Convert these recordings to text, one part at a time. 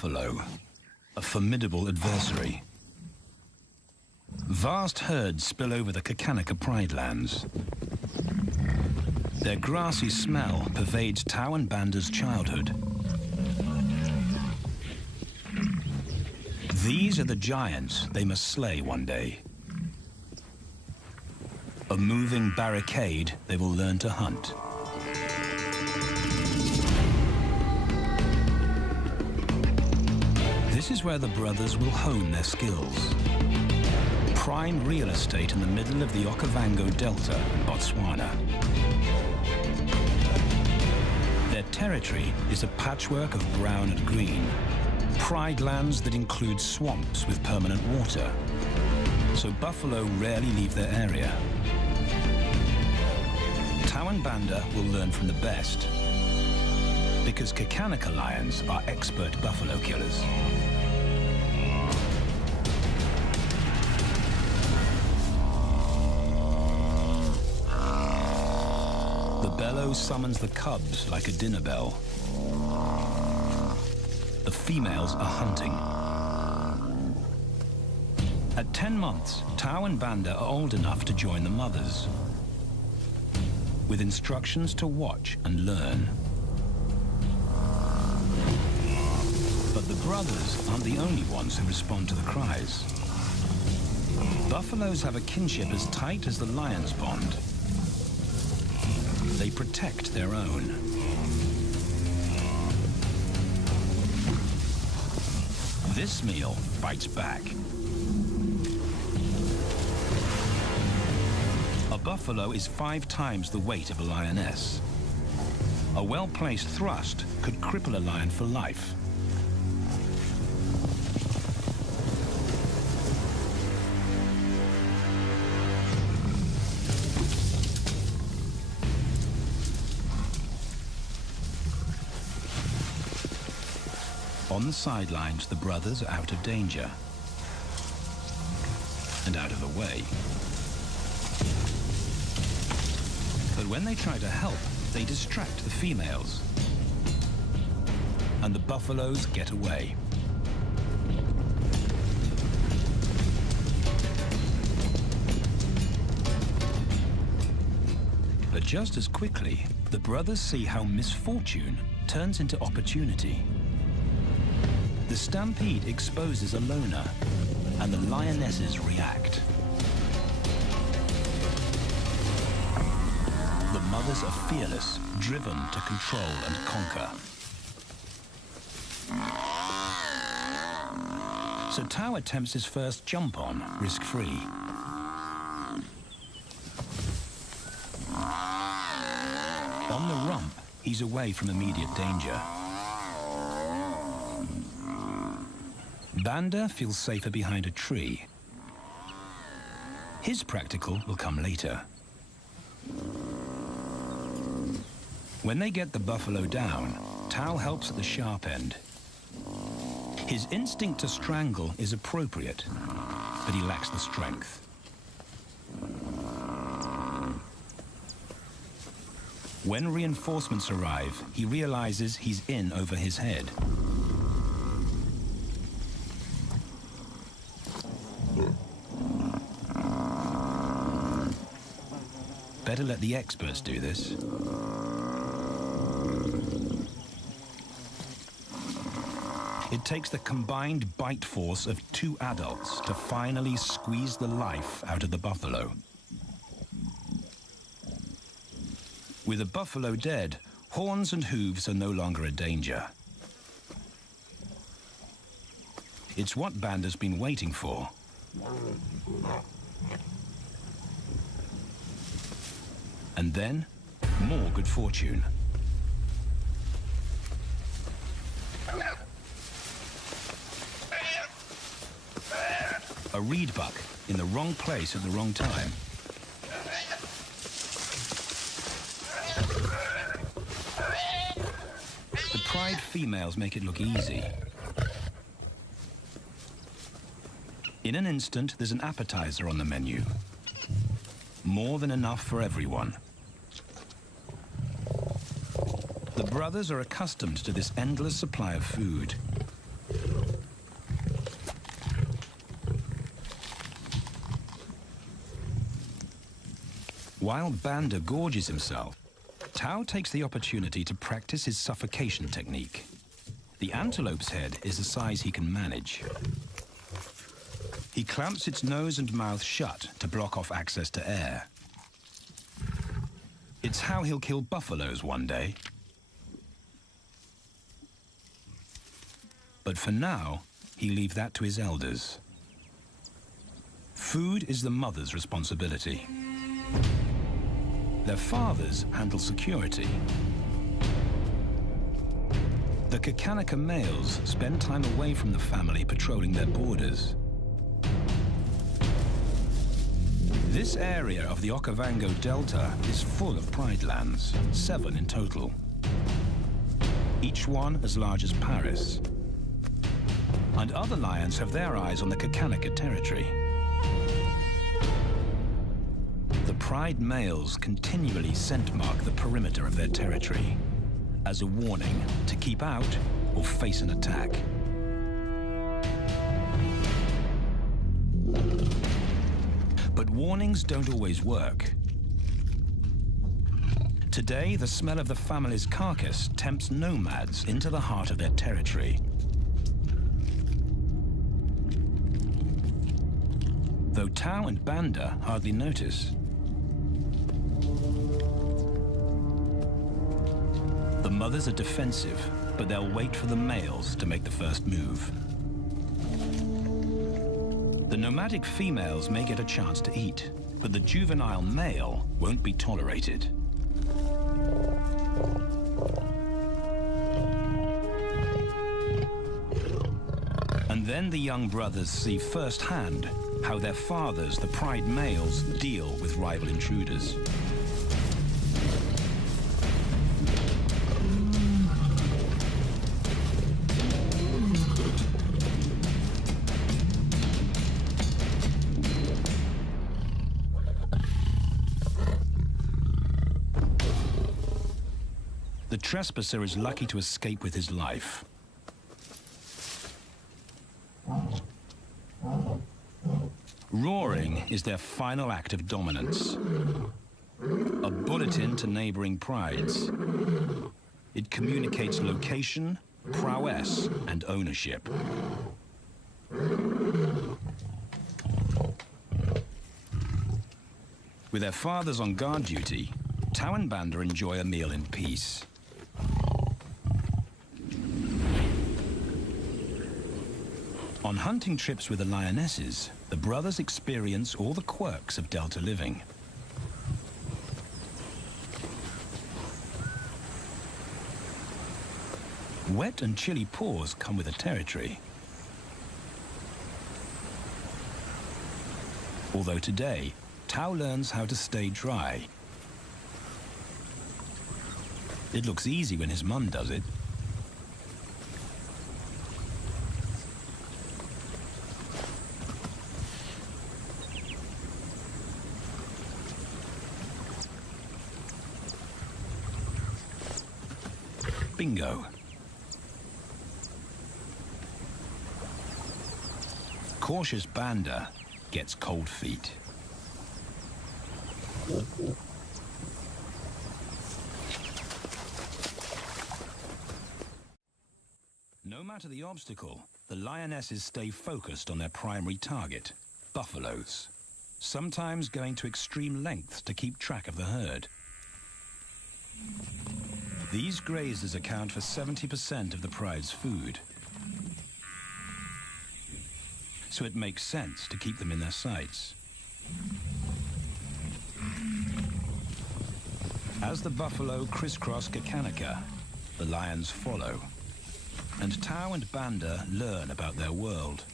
buffalo, a formidable adversary. Vast herds spill over the Xakanaka Pride lands. Their grassy smell pervades Tau and Banda's childhood. These are the giants they must slay one day. A moving barricade they will learn to hunt. This is where the brothers will hone their skills. Prime real estate in the middle of the Okavango Delta in Botswana. Their territory is a patchwork of brown and green. Pride lands that include swamps with permanent water. So buffalo rarely leave their area. Tau and Banda will learn from the best, because Xakanaka lions are expert buffalo killers. The bellow summons the cubs like a dinner bell. The females are hunting. At 10 months, Tau and Banda are old enough to join the mothers, with instructions to watch and learn. But the brothers aren't the only ones who respond to the cries. Buffaloes have a kinship as tight as the lion's bond. They protect their own. This meal fights back. A buffalo is 5 times the weight of a lioness. A well-placed thrust could cripple a lion for life. On the sidelines, the brothers are out of danger and out of the way. But when they try to help, they distract the females, and the buffaloes get away. But just as quickly, the brothers see how misfortune turns into opportunity. The stampede exposes a loner, and the lionesses react. The mothers are fearless, driven to control and conquer. So Tau attempts his first jump on, risk-free. On the rump, he's away from immediate danger. Banda feels safer behind a tree. His practical will come later. When they get the buffalo down, Tau helps at the sharp end. His instinct to strangle is appropriate, but he lacks the strength. When reinforcements arrive, he realizes he's in over his head. Better let the experts do this. It takes the combined bite force of 2 adults to finally squeeze the life out of the buffalo. With a buffalo dead, horns and hooves are no longer a danger. It's what Banda's been waiting for. And then, more good fortune. A reed buck in the wrong place at the wrong time. The pride females make it look easy. In an instant, there's an appetizer on the menu. More than enough for everyone. The brothers are accustomed to this endless supply of food. While Banda gorges himself, Tao takes the opportunity to practice his suffocation technique. The antelope's head is a size he can manage. He clamps its nose and mouth shut to block off access to air. It's how he'll kill buffaloes one day. But for now, he leaves that to his elders. Food is the mother's responsibility. Their fathers handle security. The Xakanaka males spend time away from the family patrolling their borders. This area of the Okavango Delta is full of pride lands, 7 in total. Each one as large as Paris. And other lions have their eyes on the Xakanaka territory. The pride males continually scent mark the perimeter of their territory as a warning to keep out or face an attack. But warnings don't always work. Today, the smell of the family's carcass tempts nomads into the heart of their territory. Though Tao and Banda hardly notice. The mothers are defensive, but they'll wait for the males to make the first move. The nomadic females may get a chance to eat, but the juvenile male won't be tolerated. And then the young brothers see firsthand how their fathers, the pride males, deal with rival intruders. The trespasser is lucky to escape with his life. Roaring is their final act of dominance. A bulletin to neighboring prides. It communicates location, prowess, and ownership. With their fathers on guard duty, Tao and Banda enjoy a meal in peace. On hunting trips with the lionesses, the brothers experience all the quirks of delta living. Wet and chilly paws come with the territory. Although today, Tao learns how to stay dry. It looks easy when his mum does it. Bingo. Cautious Banda gets cold feet. No matter the obstacle, the lionesses stay focused on their primary target, buffaloes, sometimes going to extreme lengths to keep track of the herd. These grazers account for 70% of the pride's food. So it makes sense to keep them in their sights. As the buffalo crisscross Xakanaka, the lions follow. And Tao and Banda learn about their world.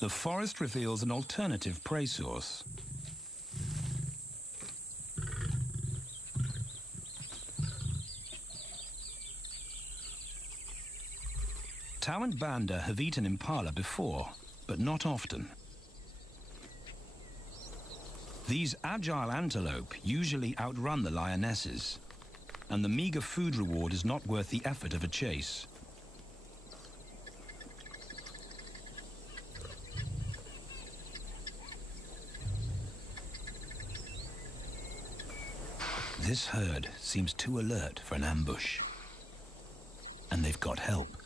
The forest reveals an alternative prey source. Tao and Banda have eaten impala before, but not often. These agile antelope usually outrun the lionesses, and the meager food reward is not worth the effort of a chase. This herd seems too alert for an ambush. And they've got help.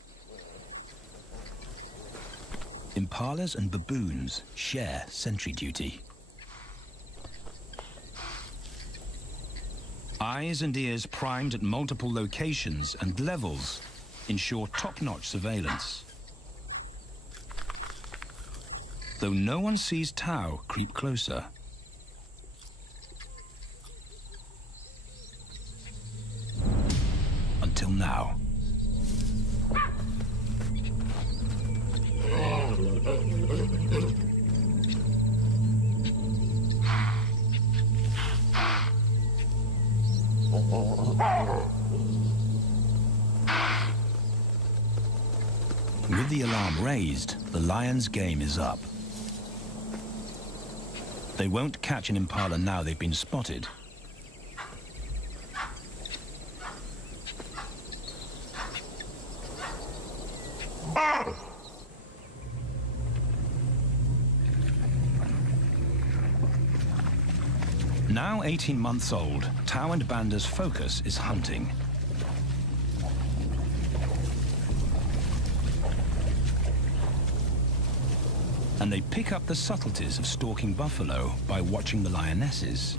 Impalas and baboons share sentry duty. Eyes and ears primed at multiple locations and levels ensure top-notch surveillance. Though no one sees Tau creep closer. Until now. With the alarm raised, the lions' game is up. They won't catch an impala now they've been spotted. Now 18 months old, Tau and Banda's focus is hunting. And they pick up the subtleties of stalking buffalo by watching the lionesses.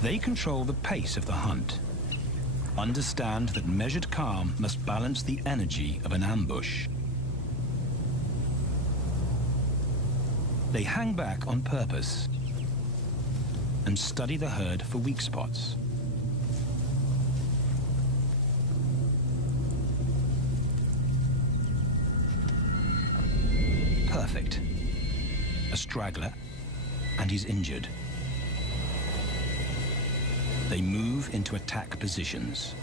They control the pace of the hunt, understand that measured calm must balance the energy of an ambush. They hang back on purpose and study the herd for weak spots. Perfect. A straggler, and he's injured. They move into attack positions.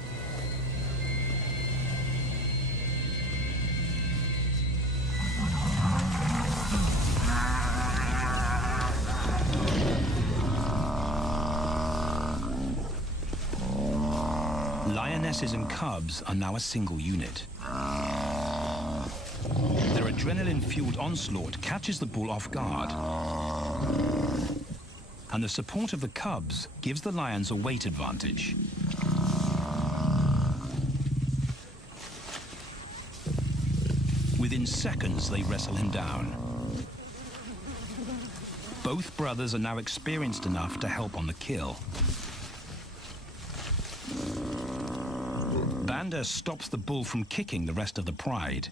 Lionesses and cubs are now a single unit. Their adrenaline-fueled onslaught catches the bull off guard. And the support of the cubs gives the lions a weight advantage. Within seconds, they wrestle him down. Both brothers are now experienced enough to help on the kill. Banda stops the bull from kicking the rest of the pride.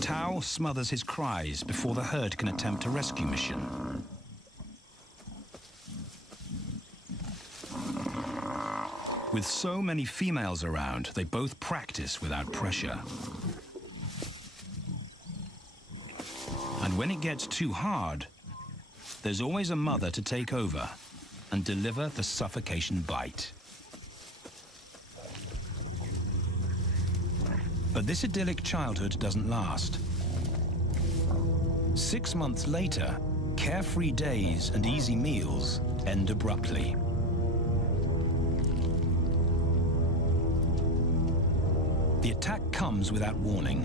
Tau smothers his cries before the herd can attempt a rescue mission. With so many females around, they both practice without pressure. And when it gets too hard, there's always a mother to take over and deliver the suffocation bite. But this idyllic childhood doesn't last. 6 months later, carefree days and easy meals end abruptly. The attack comes without warning.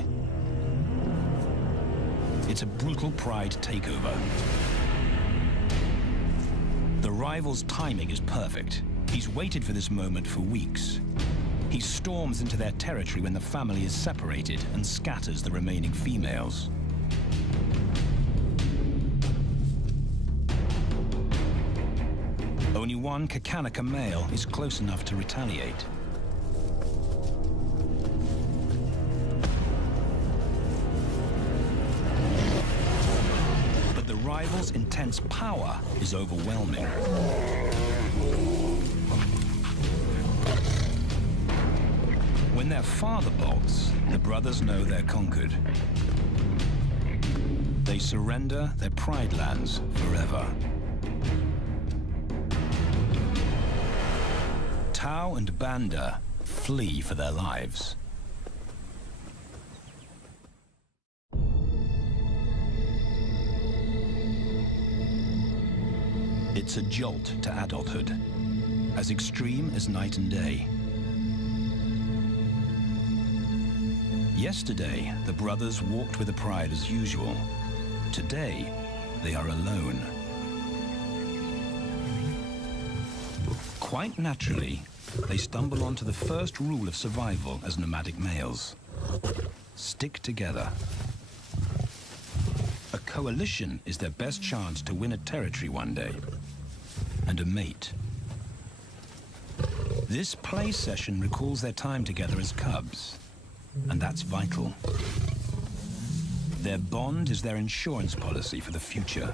It's a brutal pride takeover. The rival's timing is perfect. He's waited for this moment for weeks. He storms into their territory when the family is separated and scatters the remaining females. Only one Xakanaka male is close enough to retaliate. But the rival's intense power is overwhelming. When their father bolts, the brothers know they're conquered. They surrender their pride lands forever. Tau and Banda flee for their lives. It's a jolt to adulthood, as extreme as night and day. Yesterday, the brothers walked with a pride as usual. Today, they are alone. Quite naturally, they stumble onto the first rule of survival as nomadic males. Stick together. A coalition is their best chance to win a territory one day, and a mate. This play session recalls their time together as cubs, and that's vital. Their bond is their insurance policy for the future.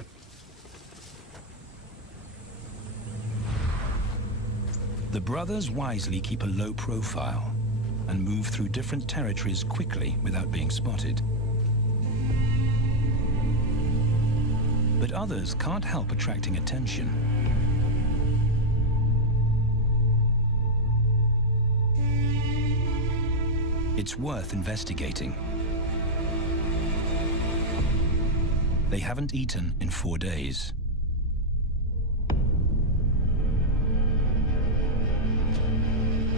The brothers wisely keep a low profile and move through different territories quickly without being spotted. But others can't help attracting attention. It's worth investigating. They haven't eaten in 4 days.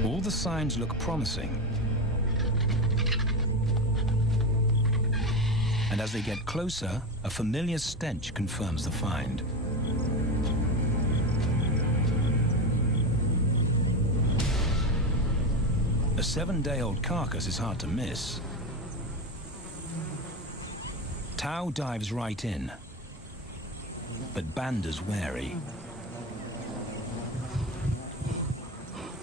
All the signs look promising. And as they get closer, a familiar stench confirms the find. A 7-day-old carcass is hard to miss. Tao dives right in, but Banda's wary.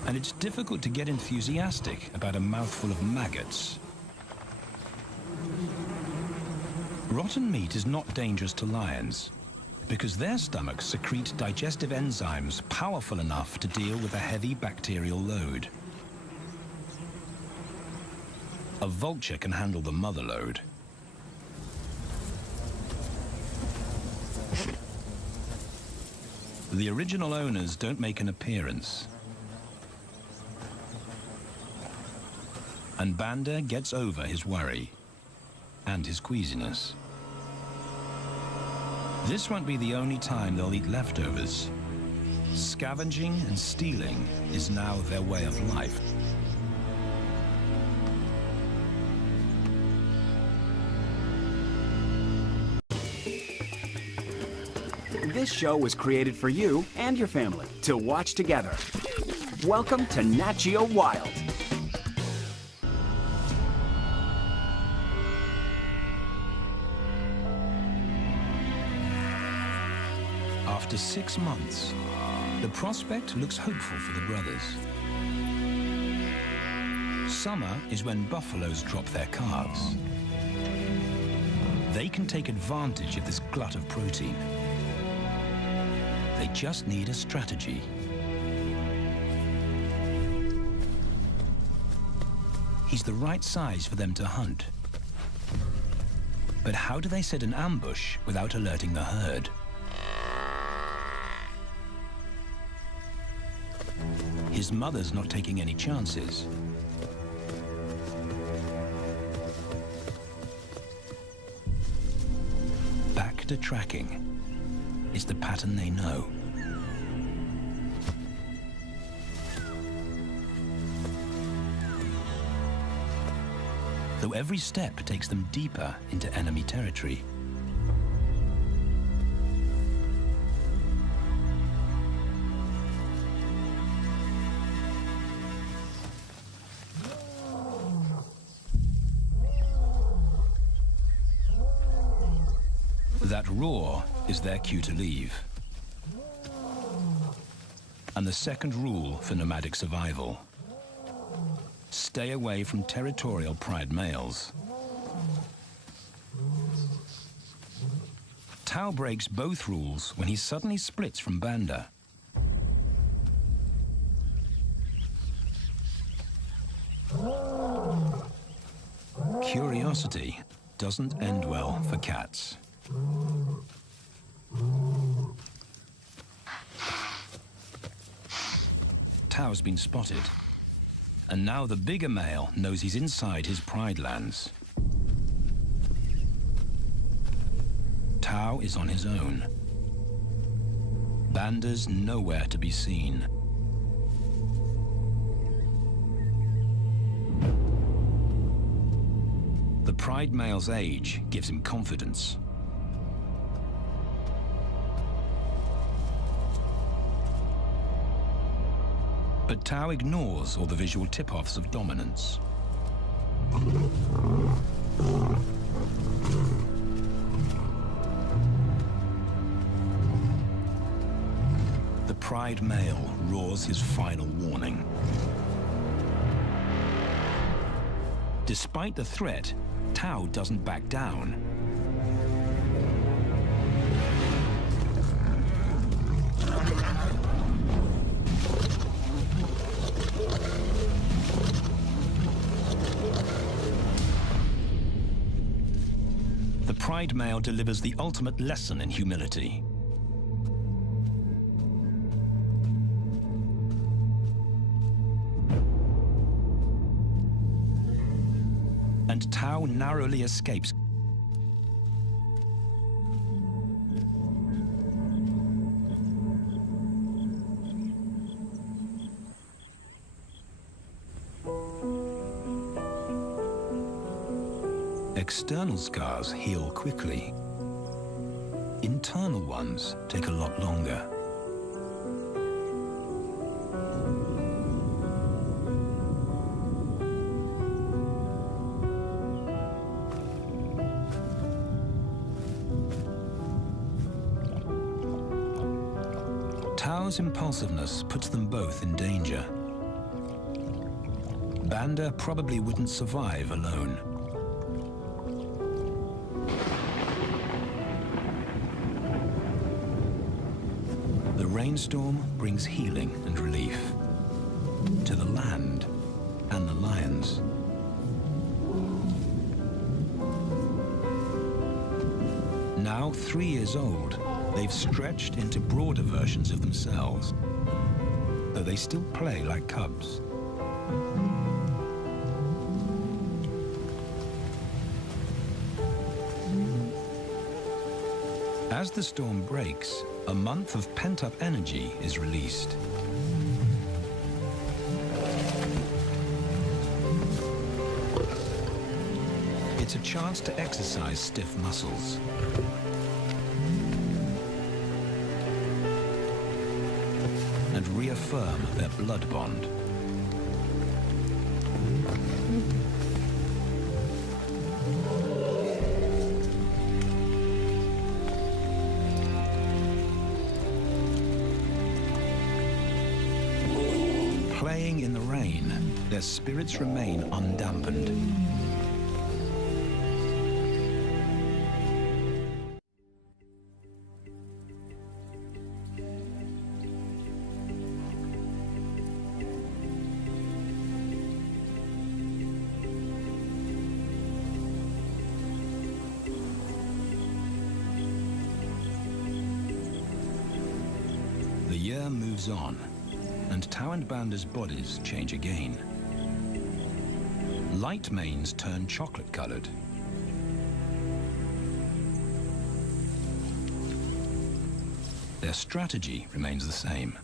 And it's difficult to get enthusiastic about a mouthful of maggots. Rotten meat is not dangerous to lions, because their stomachs secrete digestive enzymes powerful enough to deal with a heavy bacterial load. A vulture can handle the mother load. The original owners don't make an appearance. And Banda gets over his worry and his queasiness. This won't be the only time they'll eat leftovers. Scavenging and stealing is now their way of life. This show was created for you and your family to watch together. Welcome to Nat Geo Wild. After 6 months, the prospect looks hopeful for the brothers. Summer is when buffaloes drop their calves. They can take advantage of this glut of protein. They just need a strategy. He's the right size for them to hunt. But how do they set an ambush without alerting the herd? His mother's not taking any chances. Back to tracking is the pattern they know. Though every step takes them deeper into enemy territory. That roar is their cue to leave. And the second rule for nomadic survival: stay away from territorial pride males. Tao breaks both rules when he suddenly splits from Banda. Curiosity doesn't end well for cats. Tao's been spotted, and now the bigger male knows he's inside his pride lands. Tao is on his own. Banda's nowhere to be seen. The pride male's age gives him confidence. But Tao ignores all the visual tip-offs of dominance. The pride male roars his final warning. Despite the threat, Tao doesn't back down. The pride male delivers the ultimate lesson in humility. And Tao narrowly escapes. External scars heal quickly. Internal ones take a lot longer. Tao's impulsiveness puts them both in danger. Banda probably wouldn't survive alone. The rainstorm brings healing and relief to the land and the lions. Now 3 years old, they've stretched into broader versions of themselves, though they still play like cubs. As the storm breaks, a month of pent-up energy is released. It's a chance to exercise stiff muscles. And reaffirm their blood bond. Playing in the rain, their spirits remain undampened. The year moves on, and Tao and Banda's bodies change again. Light manes turn chocolate-colored. Their strategy remains the same.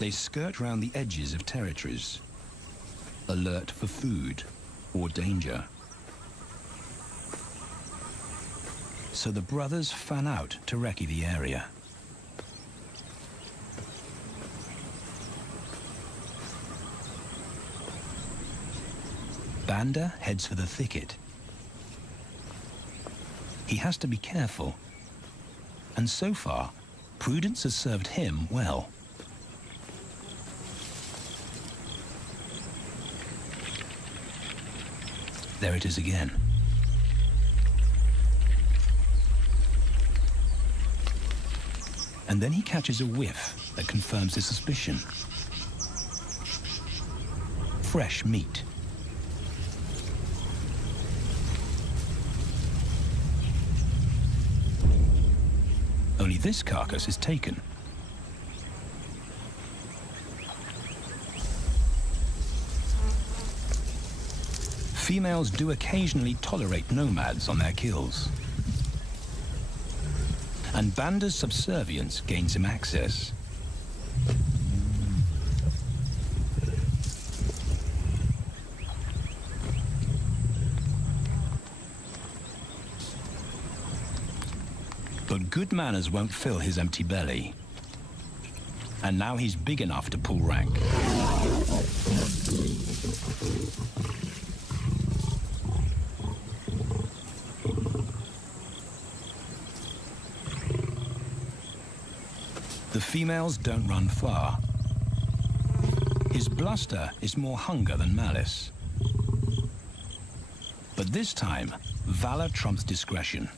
They skirt round the edges of territories, alert for food or danger. So the brothers fan out to recce the area. Banda heads for the thicket. He has to be careful, and so far, prudence has served him well. There it is again. And then he catches a whiff that confirms his suspicion. Fresh meat. Only this carcass is taken. Females do occasionally tolerate nomads on their kills. And Banda's subservience gains him access. But good manners won't fill his empty belly. And now he's big enough to pull rank. The females don't run far. His bluster is more hunger than malice. But this time, valor trumps discretion.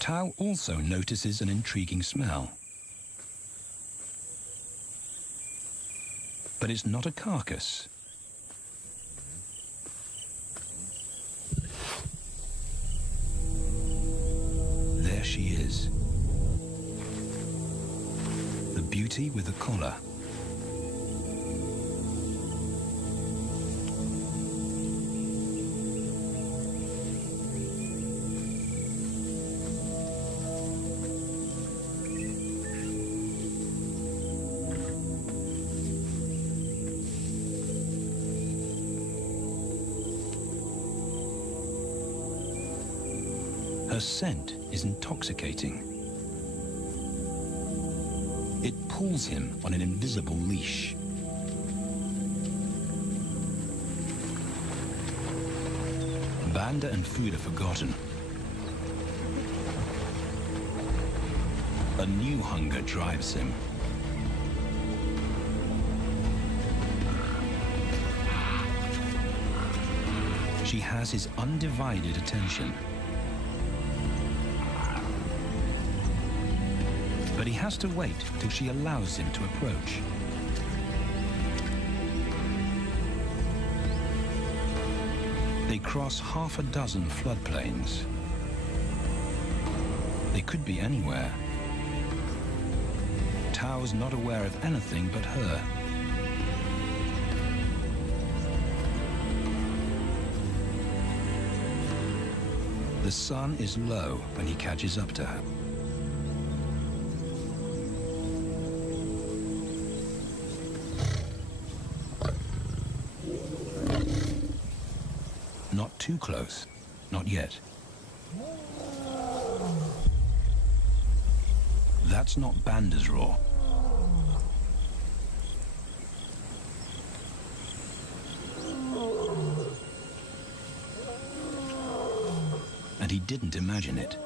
Tao also notices an intriguing smell. But it's not a carcass. There she is. The beauty with the collar. Her scent is intoxicating. It pulls him on an invisible leash. Banda and food are forgotten. A new hunger drives him. She has his undivided attention. But he has to wait till she allows him to approach. They cross half a dozen floodplains. They could be anywhere. Tao's not aware of anything but her. The sun is low when he catches up to her. Not too close, not yet. That's not Banda's roar. And he didn't imagine it.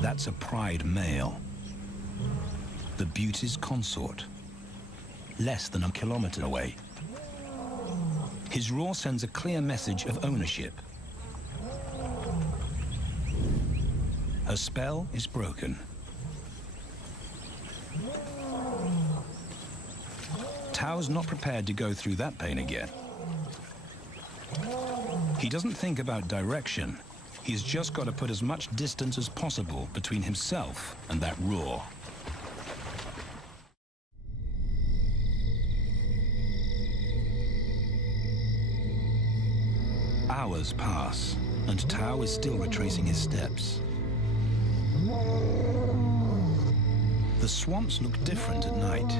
That's a pride male. The beauty's consort. Less than a kilometer away. His roar sends a clear message of ownership. Her spell is broken. Tao's not prepared to go through that pain again. He doesn't think about direction. He's just got to put as much distance as possible between himself and that roar. Hours pass, and Tao is still retracing his steps. The swamps look different at night.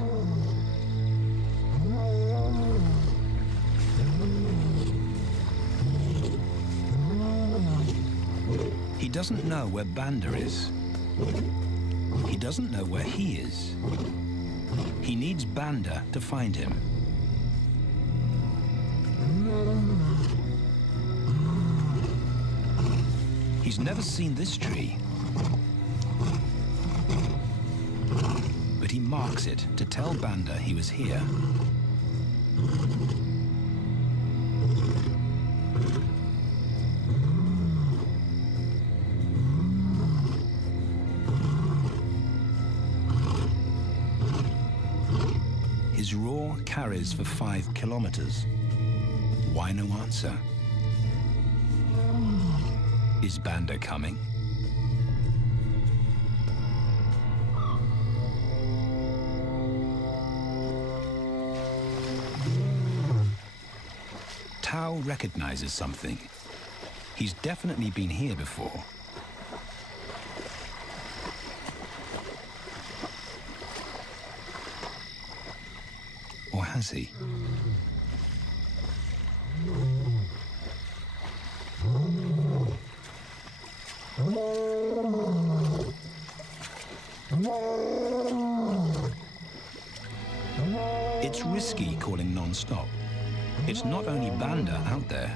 He doesn't know where Banda is. He doesn't know where he is. He needs Banda to find him. He's never seen this tree. But he marks it to tell Banda he was here. His roar carries for 5 kilometers. Why no answer? Is Banda coming? Tao recognizes something. He's definitely been here before. has he? It's risky calling non-stop. It's not only Banda out there.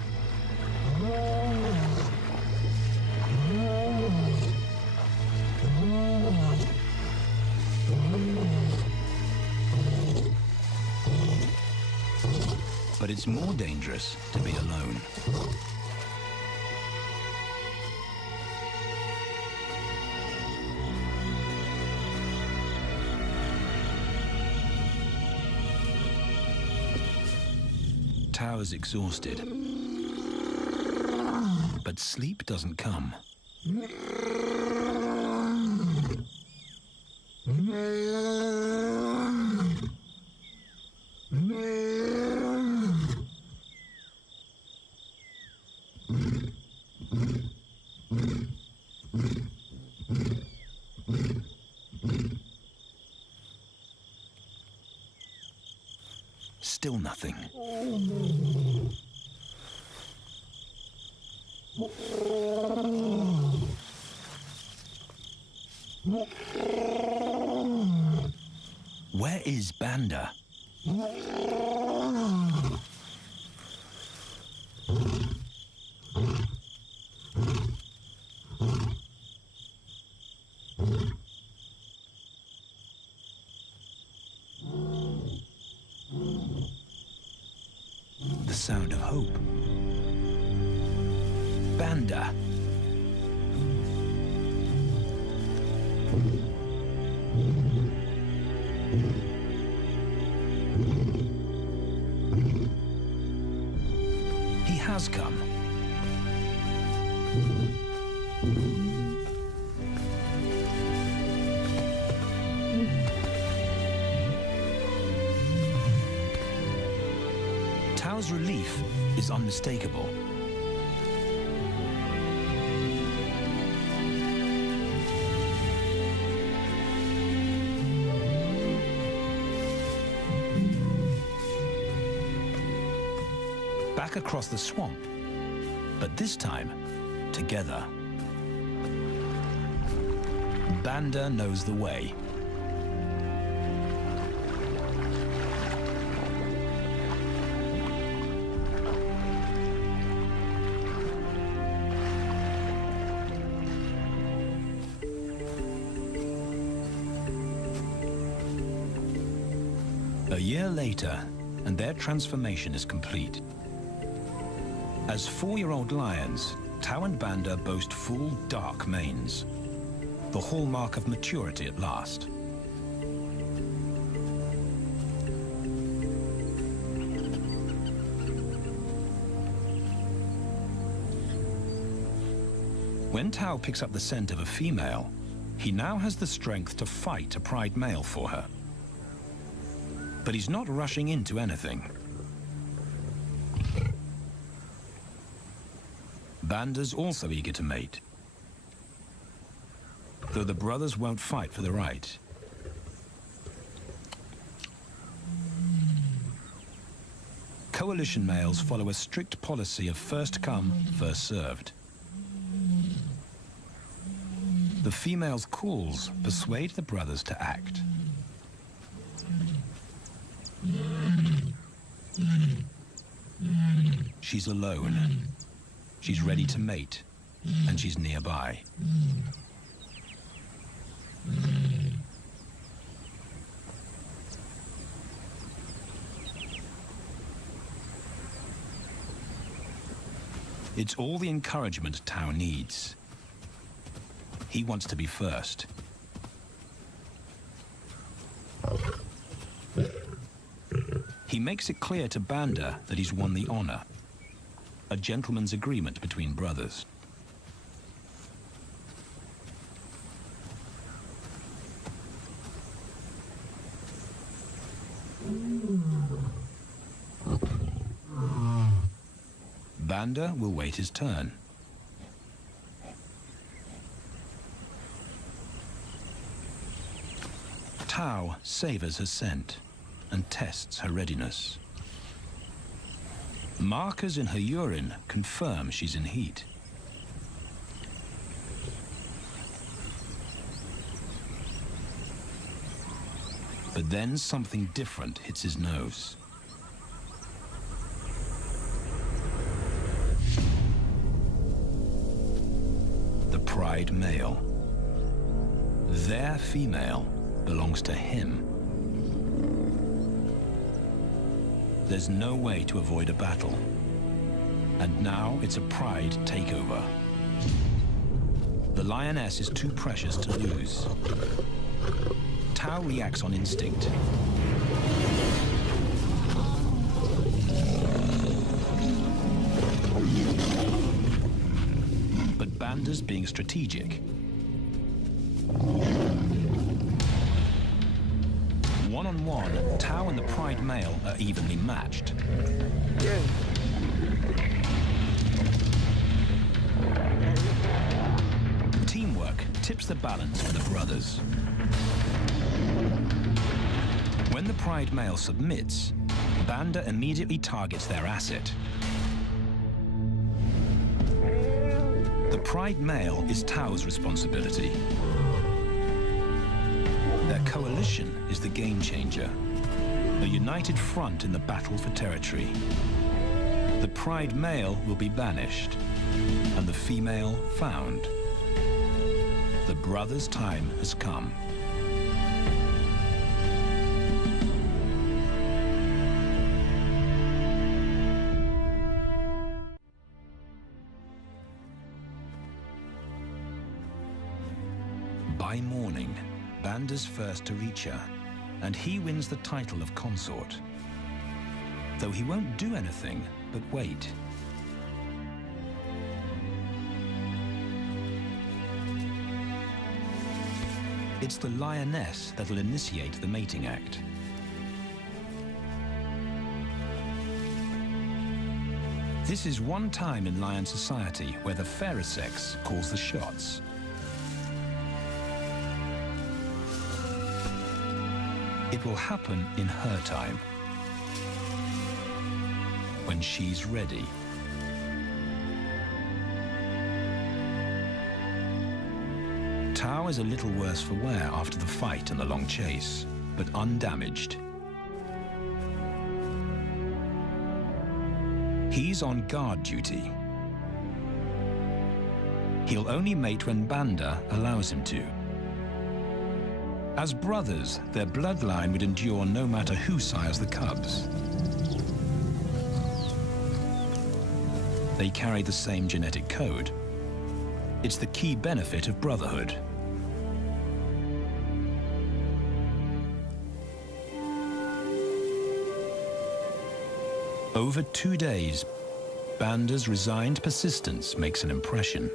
But it's more dangerous to be alone. Tao is exhausted, but sleep doesn't come. Still nothing. Where is Banda? The sound of hope. Banda. He has come. Tao's relief is unmistakable. Back across the swamp, but this time, together. Banda knows the way. A year later, and their transformation is complete. As 4-year-old lions, Tao and Banda boast full, dark manes, the hallmark of maturity at last. When Tao picks up the scent of a female, he now has the strength to fight a pride male for her. But he's not rushing into anything. Banda's also eager to mate, though the brothers won't fight for the right. Coalition males follow a strict policy of first come, first served. The female's calls persuade the brothers to act. She's alone. She's ready to mate, and she's nearby. It's all the encouragement Tao needs. He wants to be first. He makes it clear to Banda that he's won the honor, a gentleman's agreement between brothers. Banda will wait his turn. Tao savors her scent and tests her readiness. Markers in her urine confirm she's in heat. But then something different hits his nose. The pride male. Their female belongs to him. There's no way to avoid a battle. And now it's a pride takeover. The lioness is too precious to lose. Tao reacts on instinct. But Banda's being strategic. One-on-one, Tao and the pride male are evenly matched. Teamwork tips the balance for the brothers. When the pride male submits, Banda immediately targets their asset. The pride male is Tao's responsibility. Their coalition is the game changer, a united front in the battle for territory. The pride male will be banished, and the female found. The brothers' time has come. By morning, Banda's first to reach her, and he wins the title of consort. Though he won't do anything but wait. It's the lioness that'll initiate the mating act. This is one time in lion society where the fairer sex calls the shots. It will happen in her time, when she's ready. Tao is a little worse for wear after the fight and the long chase, but undamaged. He's on guard duty. He'll only mate when Banda allows him to. As brothers, their bloodline would endure no matter who sires the cubs. They carry the same genetic code. It's the key benefit of brotherhood. Over 2 days, Banda's resigned persistence makes an impression.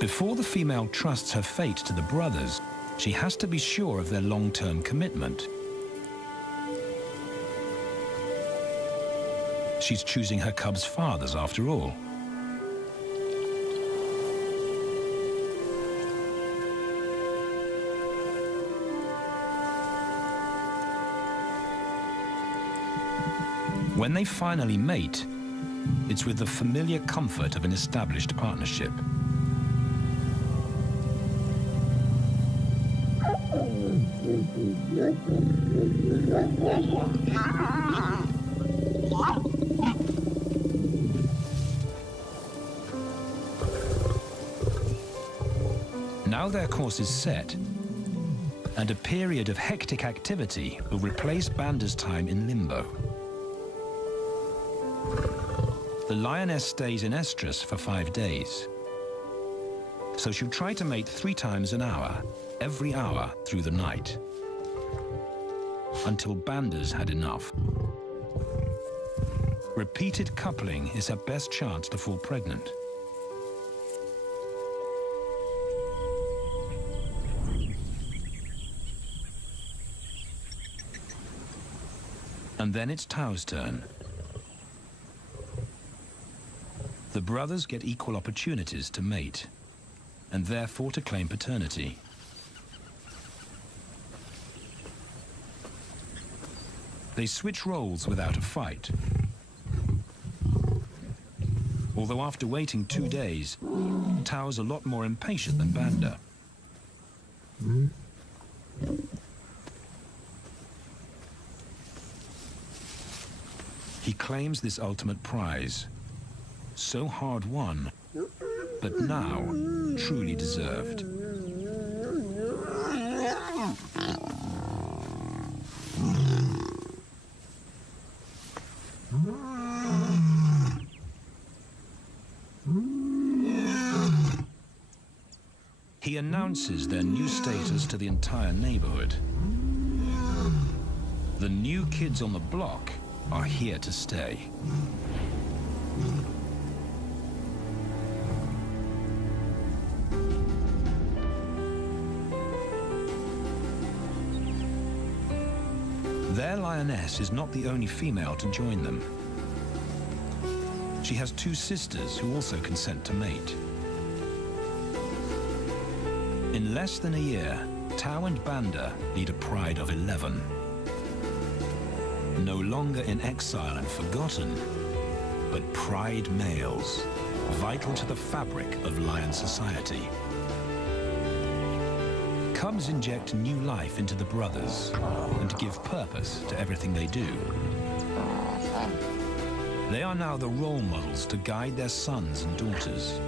Before the female trusts her fate to the brothers, she has to be sure of their long-term commitment. She's choosing her cubs' fathers after all. When they finally mate, it's with the familiar comfort of an established partnership. Now their course is set, and a period of hectic activity will replace Banda's time in limbo. The lioness stays in estrus for 5 days, so she'll try to mate 3 times an hour, every hour through the night, until Banda's had enough. Repeated coupling is her best chance to fall pregnant. And then it's Tao's turn. The brothers get equal opportunities to mate, and therefore to claim paternity. They switch roles without a fight. Although after waiting 2 days, Tao's a lot more impatient than Banda. He claims this ultimate prize, so hard won, but now truly deserved. He announces their new status to the entire neighborhood. The new kids on the block are here to stay. Their lioness is not the only female to join them. She has 2 sisters who also consent to mate. In less than a year, Tao and Banda lead a pride of 11. No longer in exile and forgotten, but pride males, vital to the fabric of lion society. Cubs inject new life into the brothers and give purpose to everything they do. They are now the role models to guide their sons and daughters.